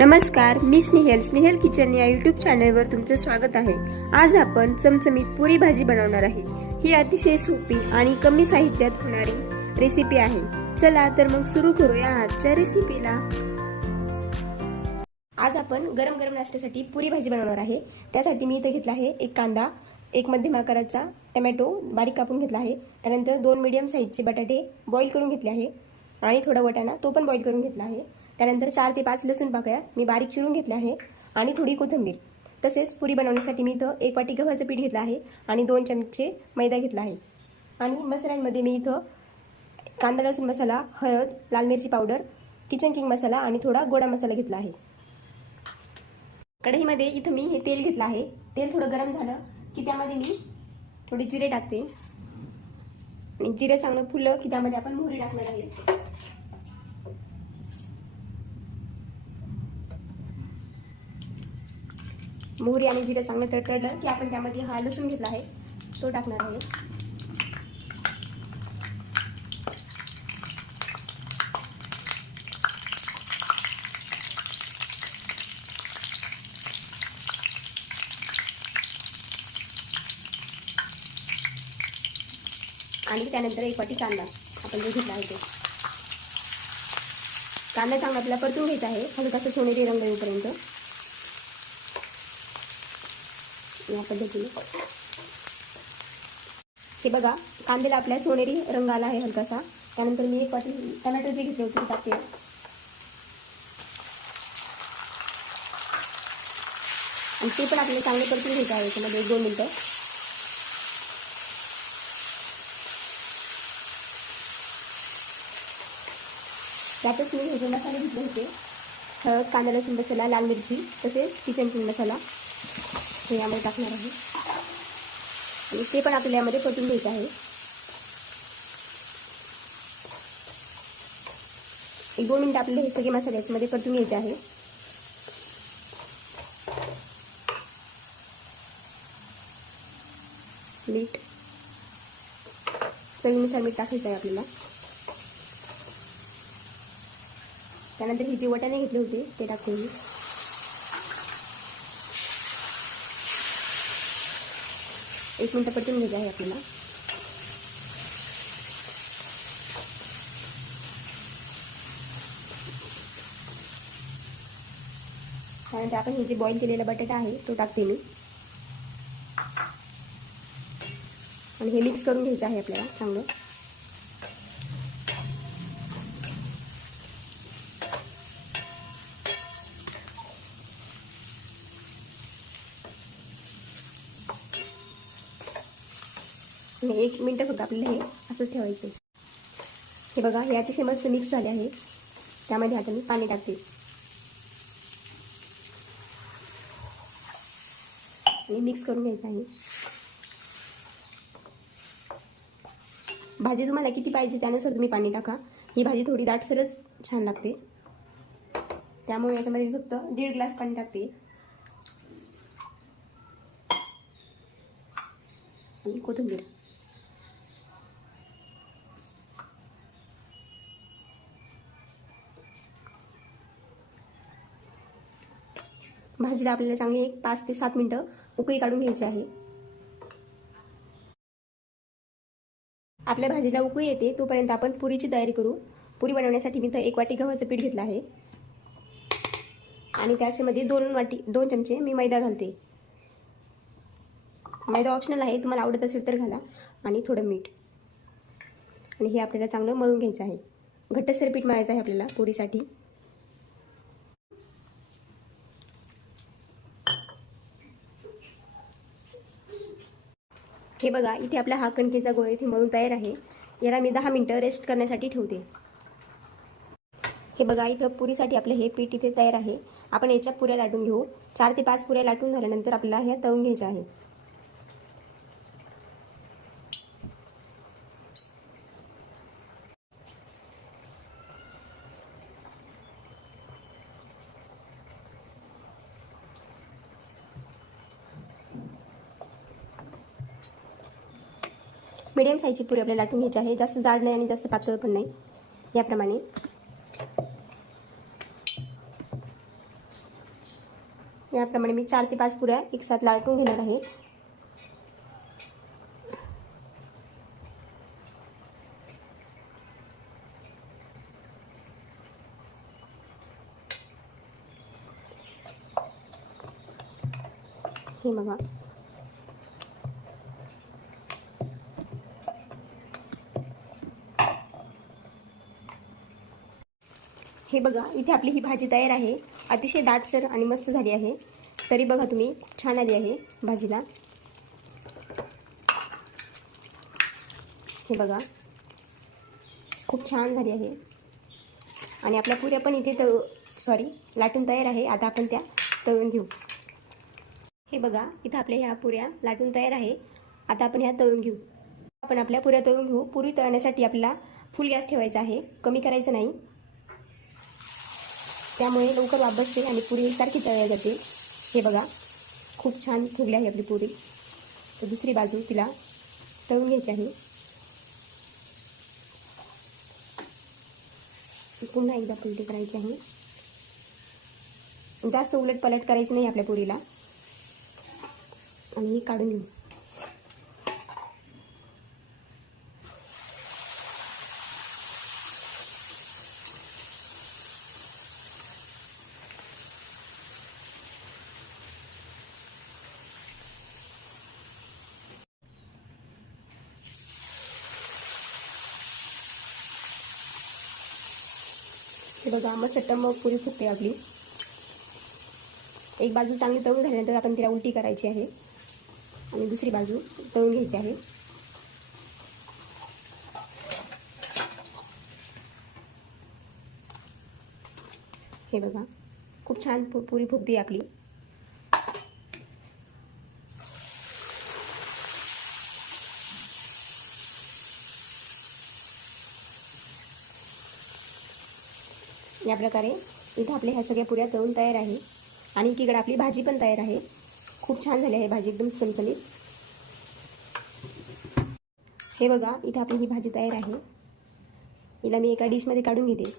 नमस्कार मी स्नेहल. स्नेहल किचन या युट्यूब चॅनलवर तुमचं स्वागत आहे. आज आपण चमचमीत पुरी भाजी बनवणार आहे. ही अतिशय सोपी आणि कमी साहित्यात होणारी रेसिपी आहे. चला तर मग सुरू करूया आजच्या रेसिपीला आज आपण गरम गरम नाश्त्यासाठी पुरी भाजी बनवणार आहे. त्यासाठी मी इथं घेतला आहे एक कांदा एक मध्यम आकाराचा टमॅटो बारीक कापून घेतला आहे. त्यानंतर दोन मीडियम साईजचे बटाटे बॉईल करून घेतले आहे. आणि थोडा वटाणा तो पण बॉईल करून घेतला आहे. त्यानंतर चार ते पाच लसूण पाकळ्या मी बारीक चिरून घेतल्या आहे आणि थोडी कोथिंबीर. तसेच पुरी बनवण्यासाठी मी इथं एक वाटी गव्हाचं पीठ घेतलं आहे आणि दोन चमचे मैदा घेतला आहे. आणि मसाल्यांमध्ये मी इथं कांदा लसूण मसाला हळद लाल मिरची पावडर किचन किंग मसाला आणि थोडा गोडा मसाला घेतला आहे. कढईमध्ये इथं मी हे तेल घेतलं आहे. तेल थोडं गरम झालं की त्यामध्ये मी थोडे जिरे टाकते. आणि जिरे चांगलं फुललं की त्यामध्ये आपण मोहरी टाकणार आहे. मोहरी आणि जिरे चांगलं तडतडलं की आपण त्यामध्ये हा लसूण घेतला आहे. तो टाकणार आहे. आणि त्यानंतर एक वाटी कांदा आपण जो घेतला आहे तो. कांदा चांगला आपल्याला परतून घ्यायचा आहे. हलकासा सोनेरी रंग येईपर्यंत. या पद्धतीने हे बघा कांद्याला आपल्या सोनेरी रंग आला आहे हलकासा. त्यानंतर मी एक वाटी टमॅटो जे घेतले होते ते टाकते. आणि ते पण आपल्याला चांगले परतून घ्यायचे आहे याच्यामध्ये एक दोन मिनटं. त्यातच मी हे जे मसाले घेतले होते हळद कांदा लसूण मसाला लाल मिरची तसेच किचन किंग मसाला. हे यामध्ये टाकणार आहे. आणि ते पण आपल्याला यामध्ये परतून घ्यायचं आहे. एक दोन मिनटं आपल्याला हे सगळे मसाले याच्यामध्ये परतून घ्यायचे आहे. मीठ. चवीनुसार मीठ टाकायचं आहे आपल्याला. त्यानंतर हे जे वटाणे घेतले होते ते टाकते एक मिनटं पटून घ्यायचे आहे आपल्याला. त्यानंतर आपण हे जे बॉईल केलेला बटाटा आहे तो टाकते मी. आणि हे मिक्स करून घ्यायचं आहे आपल्याला चांगलं. आणि एक मिनटं फक्त आपल्याला हे असंच ठेवायचं हे बघा हे अतिशय मस्त मिक्स झाले आहे. त्यामध्ये आता मी पाणी टाकते. आणि मिक्स करून घ्यायचं आहे. भाजी तुम्हाला किती पाहिजे त्यानुसार तुम्ही पाणी टाका. ही भाजी थोडी दाटसरच छान लागते. त्यामुळे याच्यामध्ये फक्त दीड ग्लास पाणी टाकते. आणि कोथिंबीर. भाजीला आपल्याला चांगली एक पाच ते सात मिनटं उकळी काढून घ्यायची आहे. आपल्या भाजीला उकळी येते तोपर्यंत आपण पुरीची तयारी करू. पुरी बनवण्यासाठी मी तर एक वाटी गव्हाचं पीठ घेतलं आहे. आणि त्याच्यामध्ये दोन वाटी दोन चमचे मी मैदा घालते. मैदा ऑप्शनल आहे तुम्हाला आवडत असेल तर घाला. आणि थोडं मीठ. आणि हे आपल्याला चांगलं मळून घ्यायचं आहे. घट्टसर पीठ मळायचं आहे आपल्याला पुरीसाठी. हे बघा इथे आपला हा कणकेचा गोळा इथे मळून तयार आहे. याला मी दहा मिनटं रेस्ट करण्यासाठी ठेवते. हे बघा इथं पुरीसाठी आपलं हे पीठ इथे तयार आहे. आपण याच्या पुऱ्या लाटून घेऊ. चार ते पाच पुऱ्या लाटून झाल्यानंतर आपल्याला ह्या तळून घ्यायच्या आहे. मिडियम साईजची पुरी आपल्याला लाटून घ्यायची आहे. जास्त जाड नाही आणि जास्त पातळ पण नाही. याप्रमाणे. याप्रमाणे मी चार ते पाच पुऱ्या एक साथ लाटून घेणार आहे. हे बघा. हे बघा इथे आपली ही भाजी तयार आहे. अतिशय दाटसर आणि मस्त झाली आहे. तरी बघा तुम्ही खूप छान आली आहे भाजीला. हे बघा खूप छान झाली आहे. आणि आपल्या पुऱ्या पण इथे तळ सॉरी लाटून तयार आहे. आता आपण त्या तळून घेऊ. हे बघा इथं आपल्या ह्या पुऱ्या लाटून तयार आहे. आता आपण ह्या तळून घेऊ. आपण आपल्या पुऱ्या तळून घेऊ. पुरी तळण्यासाठी आपल्याला फुल गॅस ठेवायचा आहे. कमी करायचं नाही. त्यामुळे लवकर वाफ बसते आणि पुरी सारखी तळल्या जाते. हे बघा खूप छान फुगली आहे आपली पुरी. तर दुसरी बाजू तिला तळून घ्यायची आहे. पुन्हा एकदा पलटी करायची आहे. जास्त उलट पलट करायची नाही आपल्या पुरीला. आणि ही काढून घेऊ. हे बघा मस्त टम्म पुरी फुटते आपली. एक बाजू चांगली तळून झाल्यानंतर आपण तिला उलटी करायची आहे. आणि दुसरी बाजू तळून घ्यायची आहे. हे बघा खूप छान पु- पुरी फुगती आपली. या प्रकारे इथं आपल्या ह्या सगळ्या पुऱ्या तळून तयार आहे. आणि एकीकडे आपली भाजी पण तयार आहे. खूप छान झाली आहे भाजी एकदम चमचमीत. हे बघा इथं आपली ही भाजी तयार आहे. हिला मी एका डिशमध्ये काढून घेते.